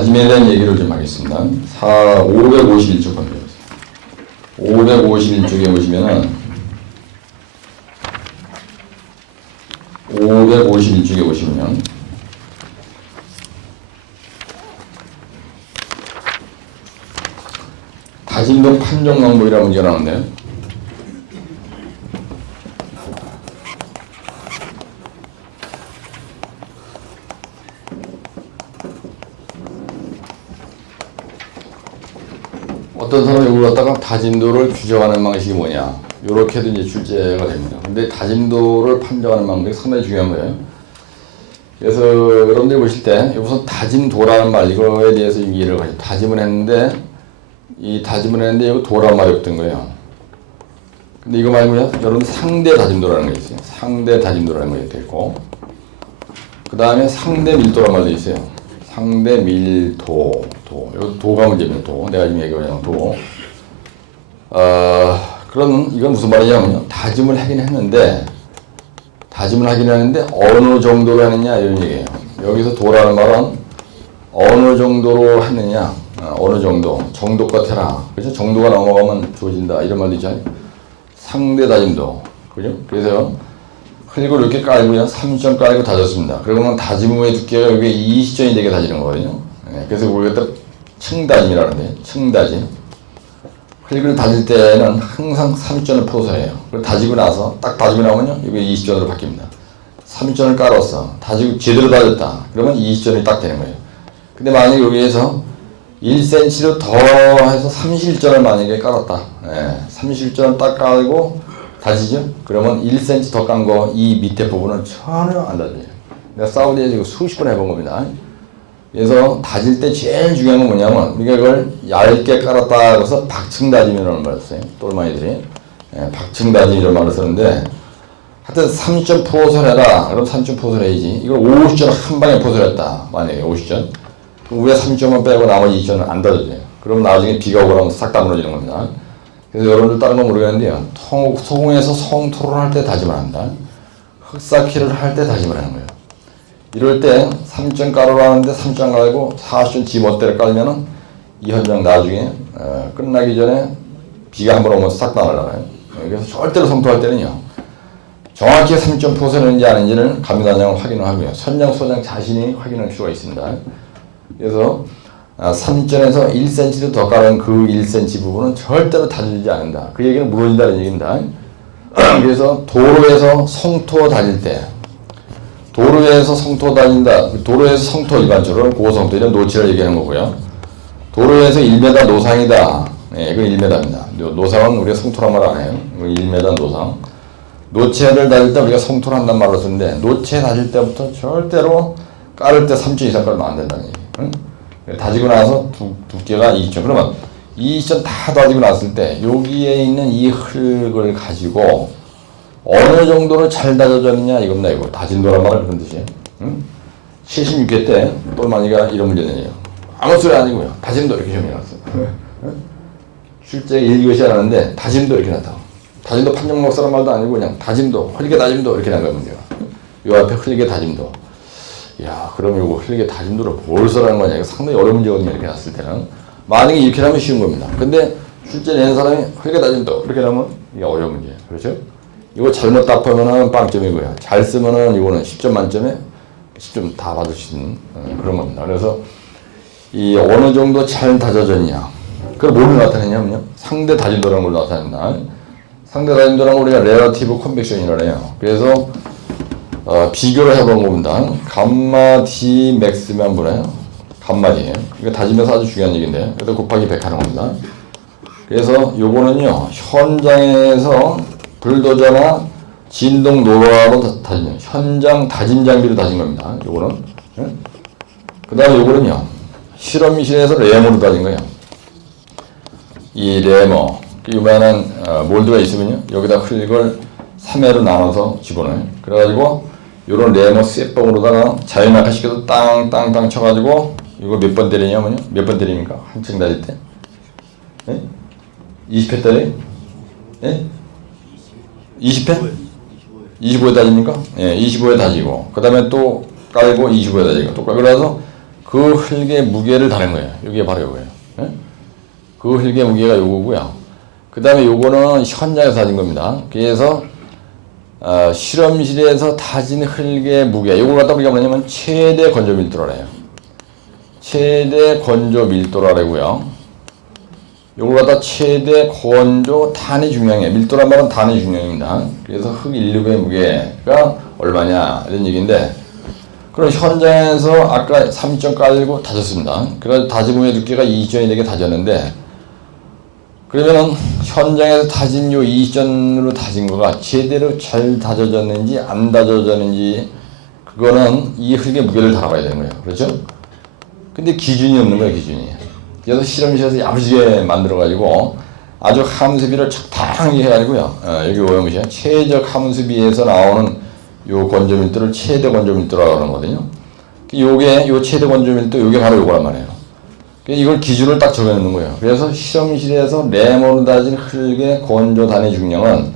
다짐에 대한 얘기를 좀 하겠습니다. 551쪽 건데요. 551쪽에 보시면은 551쪽에 보시면 다짐도 판정 방법이라는 문제가 나오는데요. 어떤 사람이 이걸 갖다가 다짐도를 규정하는 방식이 뭐냐, 요렇게도 이제 출제가 됩니다. 근데 다짐도를 판정하는 방법이 상당히 중요한 거예요. 그래서 여러분들이 보실 때 우선 다짐도라는 말, 이거에 대해서 이해를 하죠. 다짐을 했는데 이거 도라는 말이 없던 거예요. 근데 이거 말고요, 여러분 상대 다짐도라는 게 있어요. 상대 다짐도라는 게 있고, 그 다음에 상대 밀도라는 말도 있어요. 상대 밀도, 요 도가 문제입니다. 도. 내가 지금 얘기하는 도. 그럼 이건 무슨 말이냐면요, 다짐을 하긴 했는데 어느 정도로 하느냐, 이런 얘기예요. 여기서 도라는 말은 어느 정도로 했느냐, 어느 정도, 정도껏 해라. 그죠? 정도가 넘어가면 좋아진다, 이런 말도 있잖아요. 상대 다짐도. 그죠? 그래서 그리고 이렇게 깔고요, 30점 깔고 다졌습니다. 그러면 다짐의 두께가 여기 20점이 되게 다지는 거거든요. 그래서 우리가 층다짐이라는데, 층다짐. 그리고 다질 때는 항상 30점을 포서해요. 그리고 다지고 나서, 딱 다지고 나면요, 이게 20점으로 바뀝니다. 30점을 깔았어. 다지고 제대로 다졌다. 그러면 20점이 딱 되는 거예요. 근데 만약에 여기에서 1cm로 더 해서 31점을 만약에 깔았다. 31점을 딱 깔고 다지죠? 그러면 1cm 더 깐 거, 이 밑에 부분은 전혀 안 다져요. 내가 사우디에 지금 수십 번 해본 겁니다. 그래서 다질 때 제일 중요한 건 뭐냐면, 우리가 이걸 얇게 깔았다 그래서 박층 다짐이라는 말을 써요. 똘마이들이. 박층 다짐이라는 말을 쓰는데, 하여튼 30점 포설을 해라. 그럼 30점 포설을 해야지. 이걸 50점 한 방에 포설했다. 만약에 50점. 그럼 위에 30점만 빼고 나머지 20점은 안 다져져요. 그럼 나중에 비가 오고 나면 싹 다 무너지는 겁니다. 그래서 여러분들 다른 건 모르겠는데요, 소공에서 성토를 할 때 다짐을 한다. 흑사키를 할 때 다짐을 하는 거예요. 이럴 때 3점 깔으러 하는데 3점 깔고 40점 지 멋대로 깔면은 이 현장 나중에 끝나기 전에 비가 한번 오면 싹 다 날아가요. 그래서 절대로 성토할 때는요, 정확히 3점 포선했는지 아닌지는 감리단장을 확인을 하고요, 선장 소장 자신이 확인할 필요가 있습니다. 그래서 3점에서 1cm를 더 깔은 그 1cm 부분은 절대로 다지지 않는다. 그 얘기는 무너진다는 얘기입니다. 그래서 도로에서 성토 다질 때, 도로에서 성토 다진다. 도로에서 성토 일반적으로 고성토, 이런 노치를 얘기하는 거고요. 도로에서 1m 노상이다. 이건 1m입니다. 노상은 우리가 성토란 말 안 해요. 이건 1m 노상. 노체를 다질 때 우리가 성토를 한단 말을 쓰는데, 노체 다질 때부터 절대로 깔을 때 3점 이상 깔면 안 된다는 얘기예요. 다지고 나서 두께가 20점. 그러면 20점 다 다지고 났을 때 여기에 있는 이 흙을 가지고 어느 정도로 잘 다져졌느냐, 이겁니다. 이거 다진도란 말은 그런 뜻이에요. 76회 때 똘마니가 이런 문제 내요. 아무 소리 아니고요, 다짐도 이렇게 정해놨어요. 실제 1교시 하는데 다짐도 이렇게 나타나. 다짐도 판정목사란 말도 아니고 그냥 다짐도, 흘리게 다짐도 이렇게 나간 문제가. 요 앞에 흘리게 다짐도. 야, 그럼 이거 흘리게 다짐도를 뭘 써라는 거냐. 이거 상당히 어려운 문제거든요. 이렇게 났을 때는. 만약에 이렇게 하면 쉬운 겁니다. 근데 실제 내는 사람이 흘리게 다짐도 이렇게 하면 이게 어려운 문제예요. 그렇죠? 이거 잘못 답하면은 빵점이고요. 잘 쓰면은 이거는 10점 만점에 10점 다 받을 수 있는 그런 겁니다. 그래서 이 어느 정도 잘 다져졌냐. 그걸 뭘로 나타내냐면요, 상대 다짐도라는 걸 나타낸다. 상대 다짐도라는 우리가 레러티브 컨벡션이라고 해요. 그래서 비교를 해본 겁니다. 감마 D 맥스면 뭐래요? 감마디예요. 이거 다지면서 아주 중요한 얘기인데, 그래서 곱하기 100 하는 겁니다. 그래서 요거는요, 현장에서 불도저나 진동 노라로 다진, 현장 다짐 장비로 다진 겁니다. 요거는. 그 다음에 요거는요, 실험실에서 레머로 다진 거예요. 이 레머, 요만한 몰드가 있으면요, 여기다 흙을 3회로 나눠서 집어넣어요. 그래가지고 요런 레머 쇠뻥으로다가 자연낙하시켜서 땅땅땅 쳐가지고 이거 몇 번 때리냐면요, 몇 번 때립니까? 한층 다질 때? 20회 때려요? 20회? 25회 다집니까? 25회 다지고, 그 다음에 또 깔고 25회 다지고, 또 깔고, 그래서 그 흙의 무게를 다는 거예요. 이게 바로 이거예요. 예? 그 흙의 무게가 요거고요. 그 다음에 요거는 현장에서 다진 겁니다. 그래서 실험실에서 다진 흙의 무게, 요걸 갖다 우리가 뭐냐면 최대 건조 밀도라 해요. 최대 건조 밀도라 그러고요. 요걸 갖다 최대 건조 단위 중량이에요. 밀도란 말은 단위 중량입니다. 그래서 흙 1립의 무게가 얼마냐 이런 얘기인데, 그럼 현장에서 아까 3점 깔고 다졌습니다. 그래서 다짐의 두께가 2전이 다졌는데, 그러면은 현장에서 다진 요 2전으로 다진 거가 제대로 잘 다져졌는지 안 다져졌는지, 그거는 이 흙의 무게를 달아봐야 되는 거예요. 그렇죠? 근데 기준이 없는 거예요, 기준이. 그래서 실험실에서 야무지게 만들어가지고 아주 함수비를 적당히 해가지고요. 여기 오염이죠. 최적 함수비에서 나오는 요 건조밀도를 최대 건조밀도라고 하는 거거든요. 요게, 요 최대 건조밀도, 요게 바로 요거란 말이에요. 이걸 기준을 딱 적어놓는 거예요. 그래서 실험실에서 레몬으로 다진 흙의 건조 단위 중량은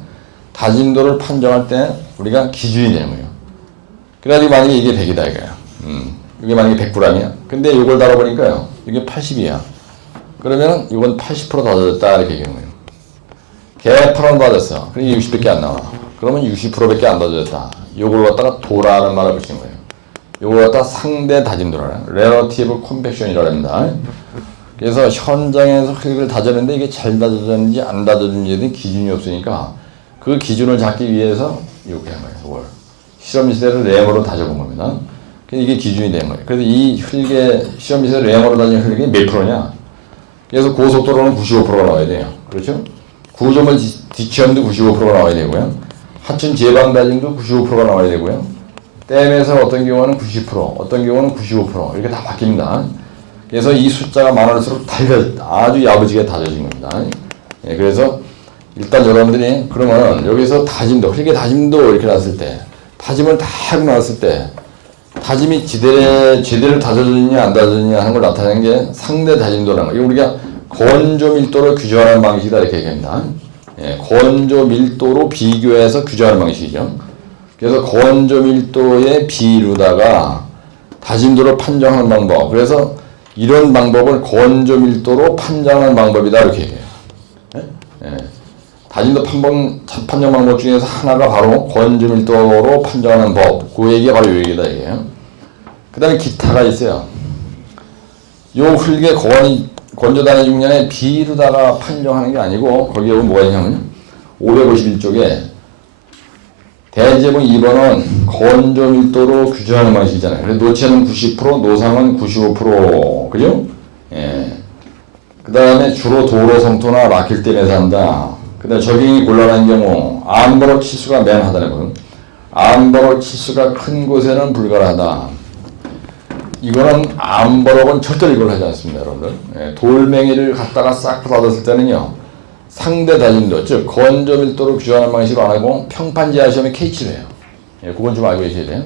다짐도를 판정할 때 우리가 기준이 되는 거예요. 그래가지고 만약에 이게 100이다 이거야. 이게 만약에 100g이야. 근데 요걸 달아보니까요, 이게 80이야. 그러면은 이건 80% 다졌다 이렇게 얘기하는 거예요. 개파란 다졌어. 그러니까 60밖에 안 나와. 그러면 60%밖에 안 다졌다. 요걸 갖다가 도라는 말을 붙인 거예요. 요걸 갖다 상대 다짐도라, relative compaction이라고 합니다. 그래서 현장에서 흙을 다졌는데 이게 잘 다져졌는지 안 다져졌는지에 기준이 없으니까 그 기준을 잡기 위해서 이렇게 한 거예요. 이걸 실험실에서 램으로 다져본 겁니다. 이게 기준이 된 거예요. 그래서 이 흙의 실험실에서 램으로 다진 흙이 몇 프로냐? 그래서 고속도로는 95%가 나와야 돼요. 그렇죠? 구조물 뒤치험도 95%가 나와야 되고요. 하천 제방 다짐도 95%가 나와야 되고요. 댐에서 어떤 경우는 90%, 어떤 경우는 95% 이렇게 다 바뀝니다. 그래서 이 숫자가 많을수록 아주 야무지게 다져진 겁니다. 예, 그래서 일단 여러분들이 그러면 여기서 다짐도, 흙의 다짐도 이렇게 놨을 때, 다짐을 다 하고 나왔을 때 다짐이 제대로 다져졌냐 안 다져졌냐 하는 걸 나타내는 게 상대 다짐도라는 거예요. 우리가 건조 밀도로 규정하는 방식이다 이렇게 얘기합니다. 예, 건조 밀도로 비교해서 규정하는 방식이죠. 그래서 건조 밀도의 비율로다가 다짐도를 판정하는 방법. 그래서 이런 방법을 건조 밀도로 판정하는 방법이다 이렇게 얘기해요. 예? 예. 다짐도 판정 방법 중에서 하나가 바로 건조 밀도로 판정하는 법. 그 얘기가 바로 이 얘기다 이게요. 그 다음에 기타가 있어요. 요 흙의 건조 단위 중량의 비율로다가 판정하는 게 아니고, 거기에 뭐가 있냐면 551쪽에 대제목 2번은 건조 밀도로 규정하는 방식이잖아요. 그래서 노체는 90%, 노상은 95%. 그죠? 예. 그 다음에 주로 도로 성토나 라킬댐에서 한다. 그 다음에 적용이 곤란한 경우, 암버럭 치수가 맨 하단에 암버럭 치수가 큰 곳에는 불가하다. 이거는 암버럭은 절대로 이걸 하지 않습니다, 여러분들. 예. 돌멩이를 갖다가 싹 닫았을 때는요, 상대 다짐도, 즉 건조 밀도로 규정하는 방식으로 안 하고 평판 지하 시험에 K치로 해요. 예, 그건 좀 알고 계셔야 돼요.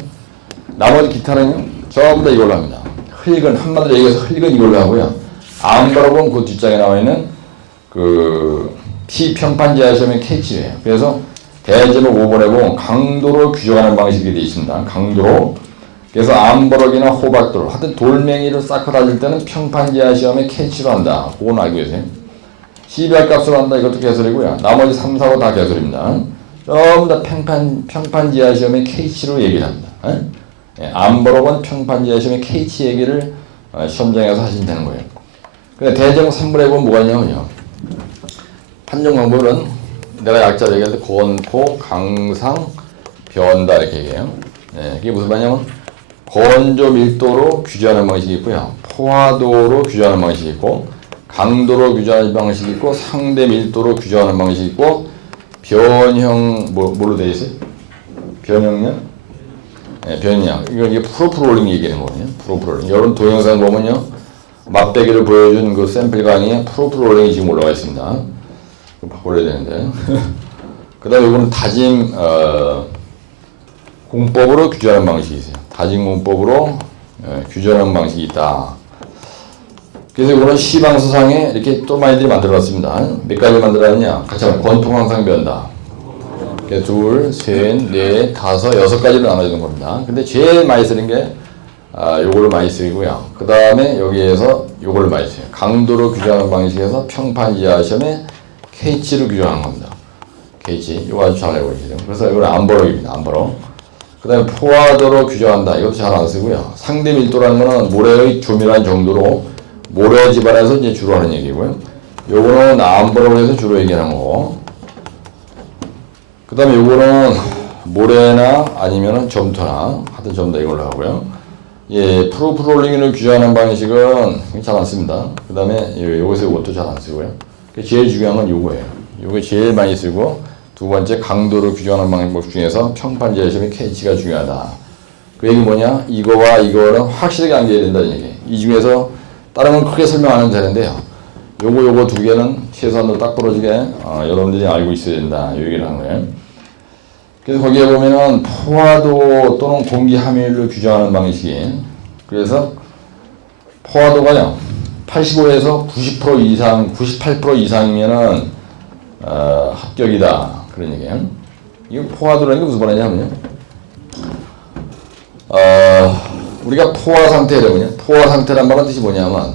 나머지 기타는요, 전부 다 이걸로 합니다. 흙은, 한마디로 얘기해서 흙은 이걸로 하고요. 암버럭은 그 뒷장에 나와 있는 그 평판 지하 시험에 K치로 해요. 그래서 대제목 5번에 보면 강도로 규정하는 방식이 되어 있습니다. 강도로. 그래서 암버럭이나 호박돌, 하여튼 돌멩이를 쌓고 다닐 때는 평판 지하 시험에 K치로 한다. 그건 알고 계세요. CBR 값으로 한다. 이것도 개설이고요. 나머지 3, 4, 5 다 개설입니다. 전부 다 평판 지하 시험의 K치로 얘기를 합니다. 예, 암버럭은 평판 지하 시험의 K치 얘기를 시험장에서 하시면 되는 거예요. 근데 대제목 3번에 보면 뭐가 있냐면요, 판정 방법은 내가 약자로 얘기할 때 건포, 강상, 변다 이렇게 얘기해요. 예, 그게 무슨 말이냐면 건조 밀도로 규정하는 방식이 있고요, 포화도로 규정하는 방식이 있고, 강도로 규정하는 방식이 있고, 상대 밀도로 규정하는 방식이 있고, 변형, 뭘로 되어 있어요? 변형량? 네, 변형. 이게 프로프롤링 얘기하는 거거든요. 프로프롤링. 여러분 동영상 보면요, 맛배기를 보여준 그 샘플 강의에 프로프롤링이 지금 올라와 있습니다. 좀 바꿔야 되는데. 그 다음에 이거는 다짐, 공법으로 규정하는 방식이 있어요. 다짐 공법으로 규정하는 방식이 있다. 그래서 이거는 시방서상에 이렇게 또 많이들이 만들어놨습니다. 몇 가지 만들어놨냐? 같이 하면 권통항상 변다. 둘, 셋, 넷, 다섯, 6가지로 나눠지는 겁니다. 근데 제일 많이 쓰는 게 요거를 많이 쓰이고요. 그 다음에 여기에서 요거를 많이 써요. 강도로 규정하는 방식에서 평판 이하 시험에 K치로 규정하는 겁니다. K치. 이거 아주 잘 알고 계시죠. 그래서 이거는 암버럭입니다. 암버럭. 그 다음에 포화도로 규정한다. 이것도 잘 안 쓰고요. 상대 밀도라는 거는 모래의 조밀한 정도로 모래 집안에서 이제 주로 하는 얘기고요. 요거는 암버럭을 해서 주로 얘기하는 거고. 그 다음에 요거는 모래나 아니면은 점토나 하여튼 전부 다 이걸로 하고요. 예, 프로롤링을 규정하는 방식은 잘 안 씁니다. 그 다음에 요것에 이것도 잘 안 쓰고요. 제일 중요한 건 요거예요. 요게 제일 많이 쓰고, 두 번째 강도를 규정하는 방법 중에서 평판제 시험의 K치가 중요하다. 그 얘기 뭐냐? 이거와 이거는 확실하게 안겨야 된다는 얘기. 이 중에서 다른 건 크게 설명 안 해도 되는데요. 요거 두 개는 최소한으로 딱 부러지게 여러분들이 알고 있어야 된다. 이 얘기를 하는 거예요. 그래서 거기에 보면은 포화도 또는 공기 함유율을 규정하는 방식이, 그래서 포화도가요 85에서 90% 이상, 98% 이상이면은 합격이다 그런 얘기예요. 이거 포화도라는 게 무슨 말이냐면요, 우리가 포화 상태라면요, 포화 상태란 말은 뜻이 뭐냐면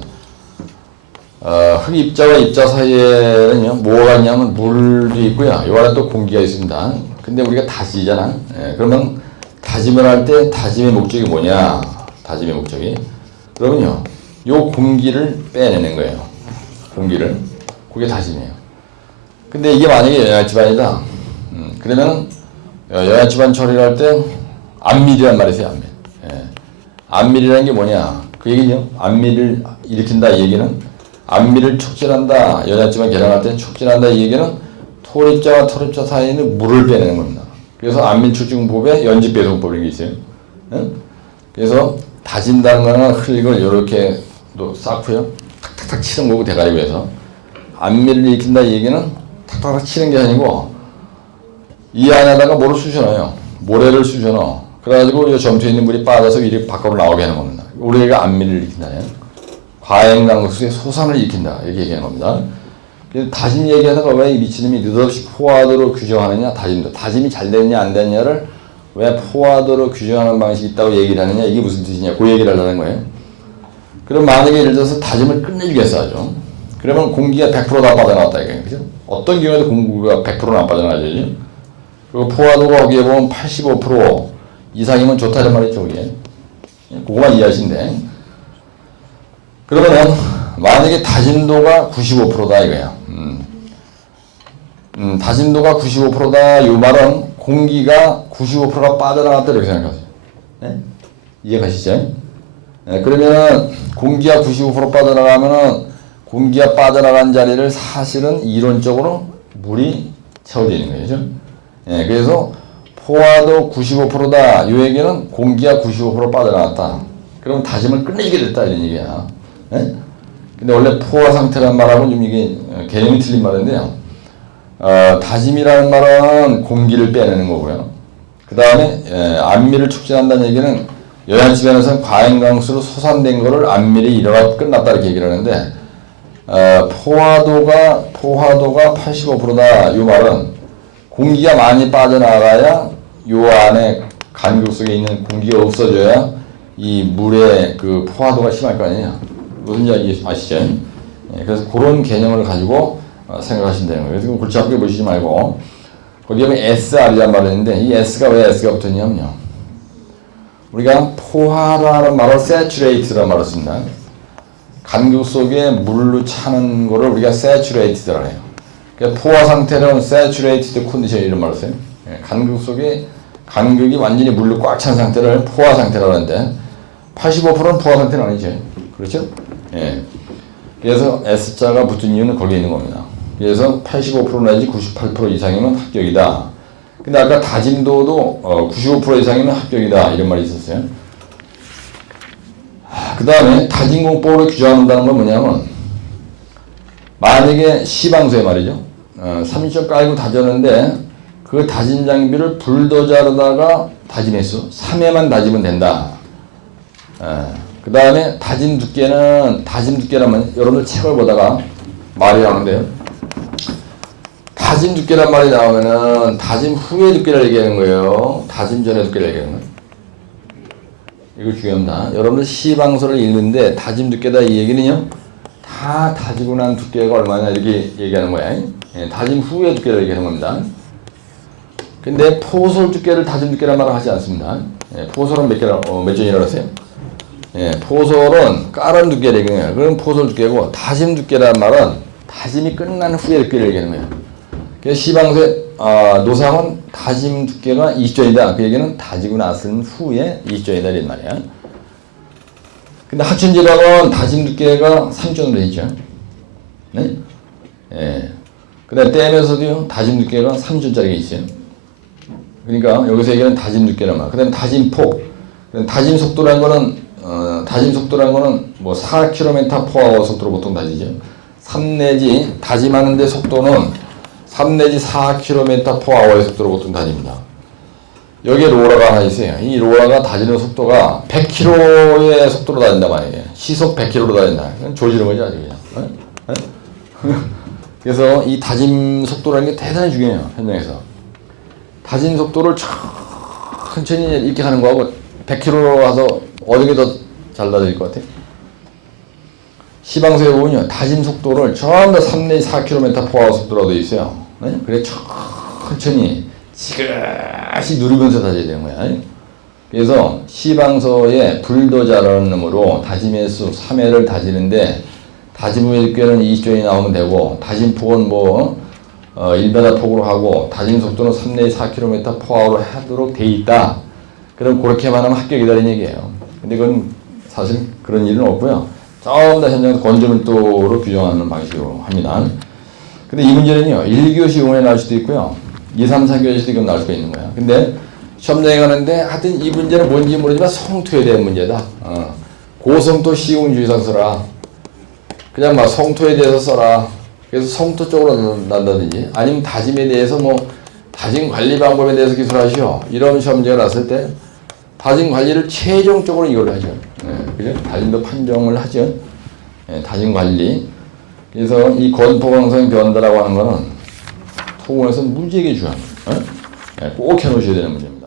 흑입자와 입자 사이에는요 뭐가 있냐면 물이 있고요, 요 안에 또 공기가 있습니다. 근데 우리가 다지잖아. 예, 그러면 다짐을 할 때 다짐의 목적이 뭐냐? 다짐의 목적이, 그러면요 요 공기를 빼내는 거예요. 공기를. 그게 다짐이에요. 근데 이게 만약에 여야집안이다. 그러면 여야집안 처리를 할 때 안밀이란 말이 있어요. 안밀. 예. 안밀이라는 게 뭐냐? 그 얘기죠. 안밀을 일으킨다 이 얘기는, 안밀을 촉진한다. 여야집안 개량할 때 촉진한다 이 얘기는 토립자와 토립자 사이에는 물을 빼내는 겁니다. 그래서 안밀촉진법에 연집배송법이라는 게 있어요. 응? 그래서 다진다는 거는 흙을 이렇게 쌓고요, 탁탁탁 치는 거고 대가리 위에서. 안밀을 일으킨다 이 얘기는 탁탁탁 치는 게 아니고 이 안에다가 뭐를 쑤셔넣어요. 모래를 쑤셔넣어. 그래가지고 이 점토에 있는 물이 빠져서 이렇게 밖으로 나오게 하는 겁니다. 우리가 안밀을 일으킨다요. 과행강수의 소산을 일으킨다 이렇게 얘기하는 겁니다. 다짐 얘기하다가 왜 이 미친놈이 느닷없이 포화도로 규정하느냐, 다짐도. 다짐이 잘 됐냐 안 됐냐를 왜 포화도로 규정하는 방식이 있다고 얘기를 하느냐, 이게 무슨 뜻이냐, 그 얘기를 하려는 거예요. 그럼 만약에 예를 들어서 다짐을 끝내주겠어 하죠. 그러면 공기가 100%다 빠져나왔다 이거예요. 그죠? 어떤 경우에도 공기가 100%는 안 빠져나가죠. 그리고 포화도가 거기에 보면 85% 이상이면 좋다는 말이죠, 그게. 그거만 이해하시면 돼. 그러면은 만약에 다짐도가 95%다 이거야. 다짐도가 95%다 이 말은 공기가 95%가 빠져나갔다 이렇게 생각하세요. 네? 이해가시죠? 네, 그러면 공기가 95% 빠져나가면은 공기가 빠져나간 자리를 사실은 이론적으로 물이 채워져 있는 거죠. 네, 그래서 포화도 95%다 이 얘기는 공기가 95% 빠져나갔다. 그러면 다짐을 끝내주게 됐다 이런 얘기야. 네? 근데 원래 포화 상태라는 말하고는 좀 이게 개념이 틀린 말인데요. 다짐이라는 말은 공기를 빼내는 거고요. 그 다음에 안밀을 촉진한다는 얘기는 여야집안에서는 과잉강수로 소산된 거를 안밀이 일어나 끝났다 이렇게 얘기를 하는데, 포화도가 85%다 이 말은 공기가 많이 빠져나가야 요 안에 간격 속에 있는 공기가 없어져야 이 물의 그 포화도가 심할 거 아니냐. 무슨 이야기 아시죠? 예, 그래서 그런 개념을 가지고 생각하시면 되는 거예요. 그래서 골치 아프게 보시지 말고, 거기에 보면 SR이란 말이 있는데, 이 S가 왜 S가 붙었냐면요, 우리가 포화라는 말을 saturated라는 말을 씁니다. 간격 속에 물로 차는 거를 우리가 saturated라고 해요. 그러니까 포화 상태는 saturated condition 이런 말을 써요. 예, 간격 속에 간격이 완전히 물로 꽉 찬 상태를 포화 상태라고 하는데, 85%는 포화 상태는 아니죠. 그렇죠? 예. 그래서 S자가 붙은 이유는 거기에 있는 겁니다. 그래서 85% 내지 98% 이상이면 합격이다. 근데 아까 다짐도도 95% 이상이면 합격이다 이런 말이 있었어요. 그 다음에 다짐공법으로 규정한다는 건 뭐냐면, 만약에 시방서에 말이죠, 3점 깔고 다졌는데 그 다짐 장비를 불도저로다가 다짐했어. 3회만 다지면 된다. 그 다음에 다짐 두께라면 여러분들 책을 보다가 말이 나오는데요, 다짐 두께란 말이 나오면은 다짐 후의 두께를 얘기하는 거예요, 다짐 전의 두께를 얘기하는 거예요. 이거 중요합니다. 여러분들 시방서를 읽는데 다짐 두께다 이 얘기는요. 다 다지고 난 두께가 얼마냐 이렇게 얘기하는 거야. 예, 다짐 후의 두께를 얘기하는 겁니다. 근데 포솔 두께를 다짐 두께란 말을 하지 않습니다. 예, 포솔은 몇 전이라고 했어요? 예, 포솔은 깔은 두께를 얘기해요. 그럼 포솔 두께고 다짐 두께란 말은 다짐이 끝난 후의 두께를 얘기하는 거예요. 그래서 시방서의 노상은 다짐 두께가 20전이다. 그 얘기는 다지고 났은 후에 20전이다 이런 말이야. 근데 하천지방은 다짐 두께가 3전으로 되죠. 네? 예. 그 다음에 댐에서도요, 다짐 두께가 3전짜리가 있어요. 그러니까 여기서 얘기하는 다짐 두께란 말. 그 다음에 다짐 폭. 다짐 속도라는 거는 뭐 4km/h 속도로 보통 다지죠. 3 내지 다짐하는데 속도는 3 내지 4km/h의 속도로 보통 다닙니다. 여기에 로라가 하나 있어요. 이 로라가 다지는 속도가 100km의 속도로 다닌단 말이에요. 시속 100km로 다닌다. 조지는 거죠, 아주 그냥. 그래서 이 다짐 속도라는 게 대단히 중요해요, 현장에서. 다짐 속도를 천천히 이렇게 가는 거하고 100km로 가서 어느 게 더 잘 다질 것 같아요? 시방서에 보면요, 다짐 속도를 전부 다 3 내지 4km/h 속도로 되어 있어요. 네? 그래 천천히 지그시 누르면서 다져야 되는 거야. 그래서 시방서에 불도자라는 놈으로 다짐의 수 3회를 다지는데 다짐 후의 두께는 20전이 나오면 되고 다짐 폭은 일반화 폭으로 하고 다짐 속도는 3 내지 4km/h로 하도록 돼 있다. 그럼 그렇게만 하면 합격이다는 얘기예요. 근데 그건 사실 그런 일은 없고요. 전부 다 현장에서 건조밀도로 규정하는 방식으로 합니다. 근데 이 문제는요, 1교시 5에 나올 수도 있고요. 2, 3, 4교시도 나올 수가 있는 거야. 근데 시험장에 가는데 하여튼 이 문제는 뭔지 모르지만 성토에 대한 문제다. 고성토 시공주의상 써라. 그냥 막 성토에 대해서 써라. 그래서 성토 쪽으로 난다든지 아니면 다짐에 대해서 다짐 관리 방법에 대해서 기술하시오. 이런 시험지가 났을 때 다짐 관리를 최종적으로 이걸 하죠. 그죠? 다짐도 판정을 하죠. 다짐 관리. 그래서 이 건포강성 변다라고 하는 거는 토공에서 무지하게 중요합니다. 꼭 해놓으셔야 되는 문제입니다.